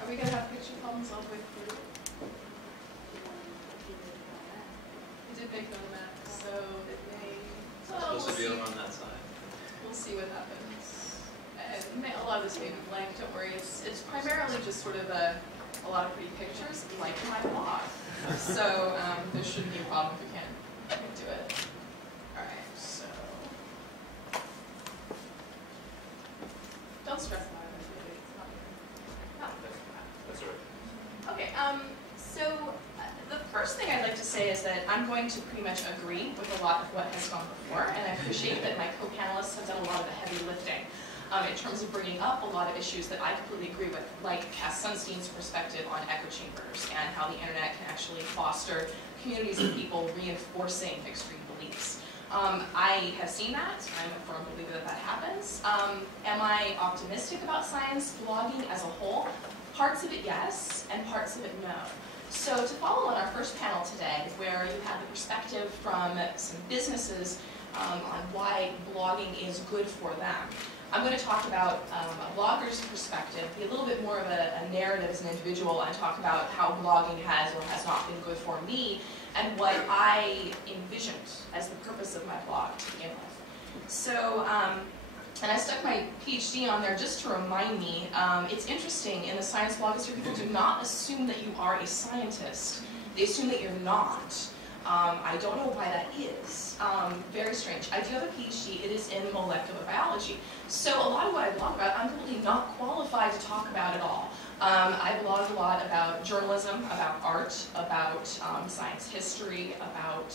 Are we going to have picture problems all the way through? We did make them on that, so it may... Well, It's supposed to be over on that side. We'll see what happens. And a lot of this may be blank, don't worry. It's primarily just sort of a lot of pretty pictures, like my blog. So there shouldn't be a problem if you can't do it. All right, so... Don't stress about it. It's not good. That's right. Okay, so the first thing I'd like to say is that I'm going to pretty much agree with a lot of what has gone before, and I appreciate that my co-panelists have done a lot of the heavy lifting in terms of bringing up a lot of issues that I completely agree with, like Cass Sunstein's perspective on echo chambers and how the internet can actually foster communities of people reinforcing extreme beliefs. I have seen that. I'm a firm believer that that happens. Am I optimistic about science blogging as a whole? Parts of it, yes, and parts of it, no. So to follow on our first panel today, where you have the perspective from some businesses on why blogging is good for them, I'm going to talk about a blogger's perspective, be a little bit more of a narrative as an individual, and talk about how blogging has or has not been good for me, and what I envisioned as the purpose of my blog to begin with. So, and I stuck my PhD on there just to remind me, it's interesting, in the science blogosphere, people do not assume that you are a scientist. They assume that you're not. I don't know why that is. Very strange. I do have a PhD. It is in molecular biology. So a lot of what I blog about, I'm completely not qualified to talk about at all. I blog a lot about journalism, about art, about science history, about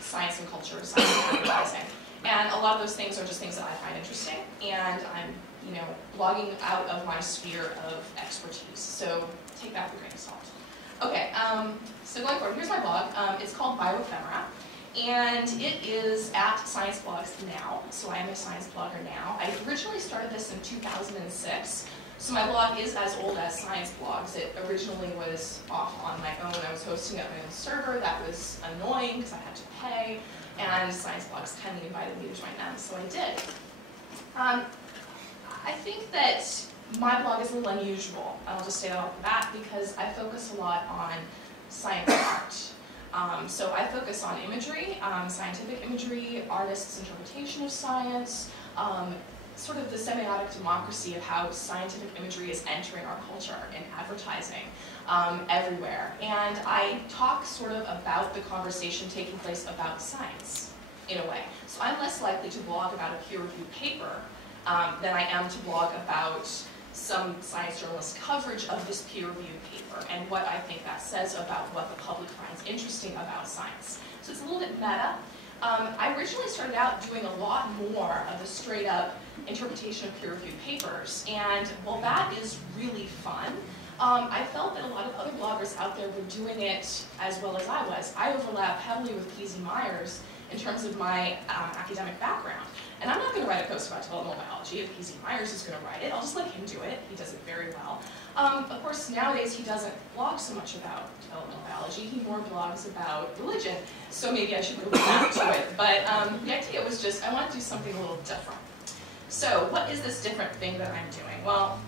science and culture, science and advertising. And a lot of those things are just things that I find interesting, and I'm, blogging out of my sphere of expertise. So take that with a grain of salt. Okay, so going forward, here's my blog. It's called Bioephemera, and it is at ScienceBlogs now. So I am a science blogger now. I originally started this in 2006. So my blog is as old as ScienceBlogs. It originally was off on my own. I was hosting it on my own server. That was annoying because I had to pay. And ScienceBlogs kindly invited me to join them, so I did. I think that my blog is a little unusual. I'll just say that off the bat because I focus a lot on science and art. So I focus on imagery, scientific imagery, artists' interpretation of science, sort of the semiotic democracy of how scientific imagery is entering our culture in advertising everywhere. And I talk sort of about the conversation taking place about science, in a way. So I'm less likely to blog about a peer-reviewed paper than I am to blog about some science journalist coverage of this peer-reviewed paper and what I think that says about what the public finds interesting about science. So it's a little bit meta. I originally started out doing a lot more of the straight-up interpretation of peer-reviewed papers, and while that is really fun, I felt that a lot of other bloggers out there were doing it as well as I was. I overlap heavily with P.Z. Myers in terms of my academic background. And I'm not going to write a post about developmental biology. If P.Z. Myers is going to write it, I'll just let him do it. He does it very well. Of course, nowadays he doesn't blog so much about developmental biology. He more blogs about religion. So maybe I should go back to it. But the idea was just, I want to do something a little different. So what is this different thing that I'm doing? Well,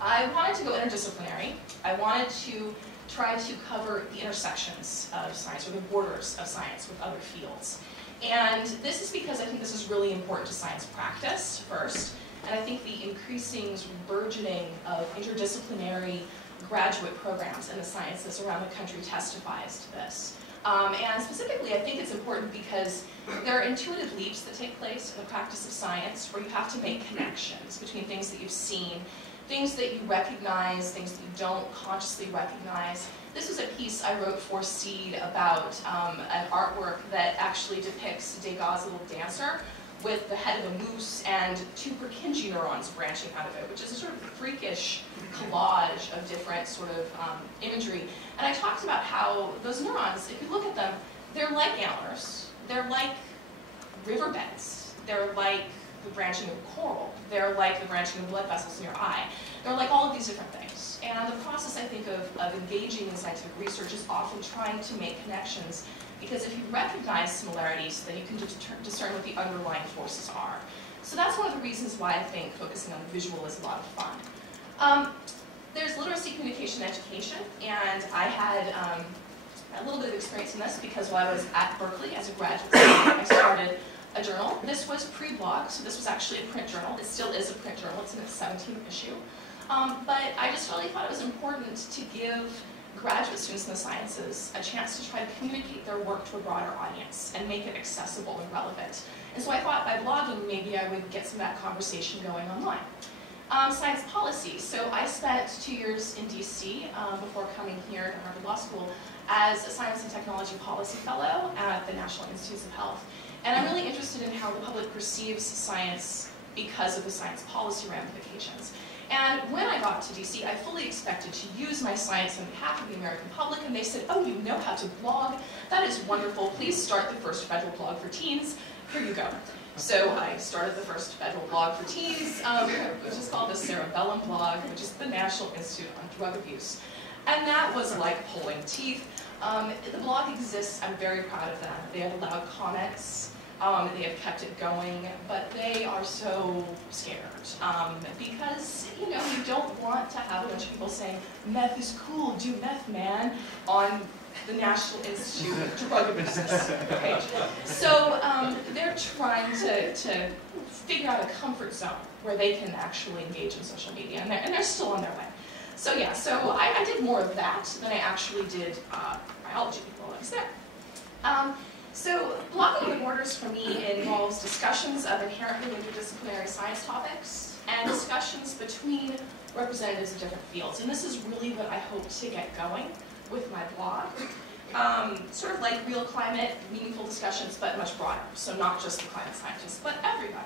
I wanted to go interdisciplinary. I wanted to try to cover the intersections of science, or the borders of science with other fields. And this is because I think this is really important to science practice, first, and I think the increasing sort of burgeoning of interdisciplinary graduate programs in the sciences around the country testifies to this. And specifically, I think it's important because there are intuitive leaps that take place in the practice of science where you have to make connections between things that you've seen, things that you recognize, things that you don't consciously recognize. This was a piece I wrote for Seed about an artwork that actually depicts Degas' little dancer with the head of a moose and two Purkinje neurons branching out of it, which is a sort of freakish collage of different sort of imagery. And I talked about how those neurons, if you look at them, they're like antlers, they're like riverbeds, they're like the branching of a coral, they're like the branching of blood vessels in your eye. They're like all of these different things. And the process, I think, of engaging in scientific research is often trying to make connections, because if you recognize similarities, then you can discern what the underlying forces are. So that's one of the reasons why I think focusing on the visual is a lot of fun. policy, communication, and education, and I had a little bit of experience in this because while I was at Berkeley as a graduate student, I started a journal. This was pre-blog, so this was actually a print journal. It still is a print journal. It's in its 17th issue. But I just really thought it was important to give graduate students in the sciences a chance to try to communicate their work to a broader audience and make it accessible and relevant. And so I thought by blogging, maybe I would get some of that conversation going online. Science policy. So I spent 2 years in DC before coming here to Harvard Law School as a Science and Technology Policy Fellow at the National Institutes of Health. And I'm really interested in how the public perceives science because of the science policy ramifications. And when I got to DC, I fully expected to use my science on behalf of the American public, and they said, oh, you know how to blog? That is wonderful. Please start the first federal blog for teens. Here you go. So I started the first federal blog for teens, which is called the Cerebellum blog, which is the National Institute on Drug Abuse. And that was like pulling teeth. The blog exists. I'm very proud of them. They have allowed comments. They have kept it going, but they are so scared because, you know, you don't want to have a bunch of people saying, meth is cool, do meth, man, on the National Institute of Drug Abuse page. So they're trying to figure out a comfort zone where they can actually engage in social media, and they're still on their way. So yeah, so I did more of that than I actually did biology while I was there. So blogging on the borders for me involves discussions of inherently interdisciplinary science topics and discussions between representatives of different fields. And this is really what I hope to get going with my blog. Sort of like real climate, meaningful discussions, but much broader. So not just the climate scientists, but everybody.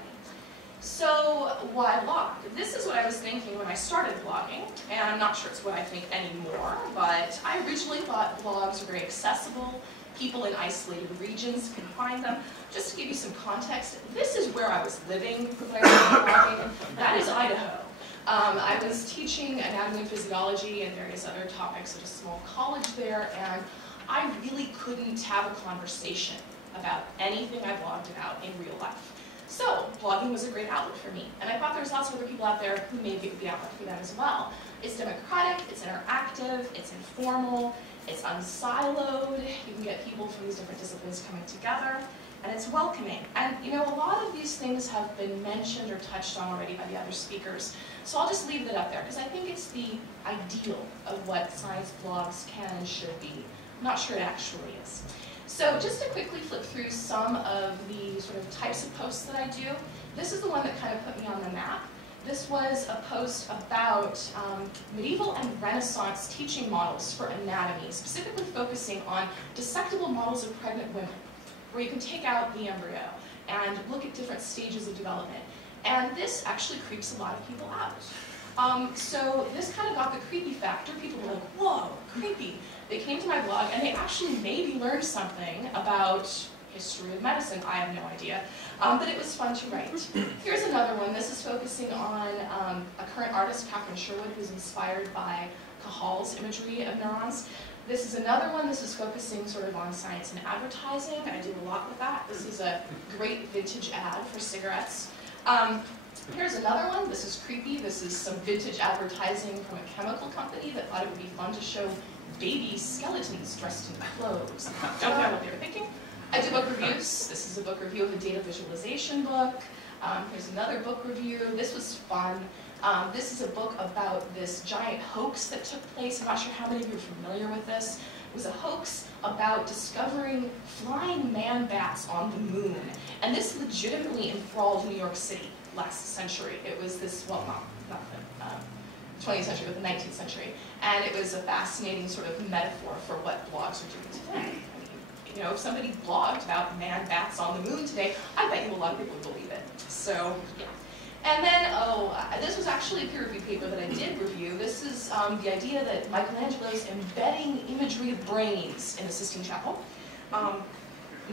So why blog? This is what I was thinking when I started blogging, and I'm not sure it's what I think anymore, but I originally thought blogs were very accessible. People in isolated regions can find them. Just to give you some context, this is where I was living when I started blogging. That is Idaho. I was teaching anatomy and physiology and various other topics at a small college there, and I really couldn't have a conversation about anything I blogged about in real life. So blogging was a great outlet for me, and I thought there was lots of other people out there who may be the outlet for them as well. It's democratic, it's interactive, it's informal, it's unsiloed, you can get people from these different disciplines coming together, and it's welcoming. And you know, a lot of these things have been mentioned or touched on already by the other speakers, so I'll just leave it up there, because I think it's the ideal of what science blogs can and should be. I'm not sure it actually is. So just to quickly flip through some of the sort of types of posts that I do, this is the one that kind of put me on the map. This was a post about medieval and Renaissance teaching models for anatomy, specifically focusing on dissectable models of pregnant women, where you can take out the embryo and look at different stages of development. And this actually creeps a lot of people out. So this kind of got the creepy factor. People were like, whoa, creepy. They came to my blog and they actually maybe learned something about history of medicine. I have no idea. But it was fun to write. Here's another one. This is focusing on a current artist, Catherine Sherwood, who's inspired by Cahal's imagery of neurons. This is another one. This is focusing sort of on science and advertising. I do a lot with that. This is a great vintage ad for cigarettes. Here's another one. This is creepy. This is some vintage advertising from a chemical company that thought it would be fun to show baby skeletons dressed in clothes. Don't know what they were thinking. I do book reviews. This is a book review of a data visualization book. Here's another book review. This was fun. This is a book about this giant hoax that took place. I'm not sure how many of you are familiar with this. It was a hoax about discovering flying man bats on the moon. And this legitimately enthralled New York City last century. It was this, well, not the 20th century, but the 19th century. And it was a fascinating sort of metaphor for what blogs are doing today. I mean, you know, if somebody blogged about man bats on the moon today, I bet you a lot of people would believe it. So, yeah. And then, this was actually a peer-reviewed paper that I did review. This is the idea that Michelangelo's embedding imagery of brains in the Sistine Chapel.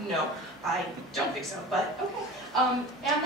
No, I don't think so, but okay. And